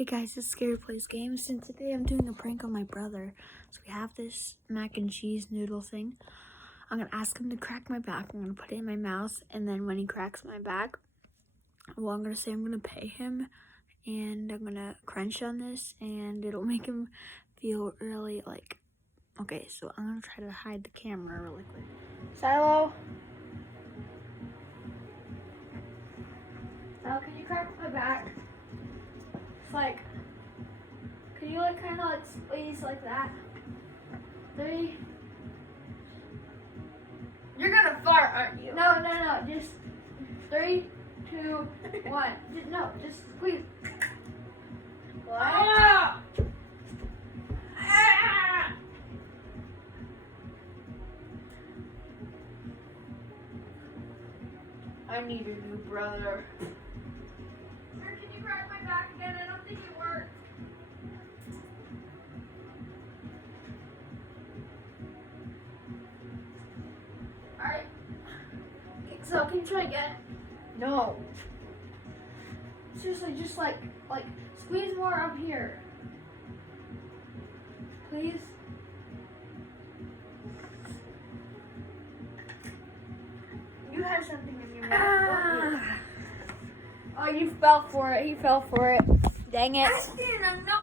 Hey guys, it's Scary Plays Games, and today I'm doing a prank on my brother. So we have this mac and cheese noodle thing. I'm gonna ask him to crack my back. I'm gonna put it in my mouth, and then when he cracks my back, well, I'm gonna say I'm gonna pay him, and I'm gonna crunch on this, and it'll make him feel really like, okay, so I'm gonna try to hide the camera really quick. Silo, can you crack my back? Like, can you like kind of like squeeze like that? 3. You're gonna fart, aren't you? No, just 3, 2, 1. Just squeeze. What? Ah! Ah! I need a new brother. Sir, can you crack my back again? I don't think it worked. Alright. Okay, so can you try again? No. Seriously, just like squeeze more up here. Please. You have something in your mouth. Don't you? Oh, you fell for it. He fell for it. Dang it. I didn't. I'm not.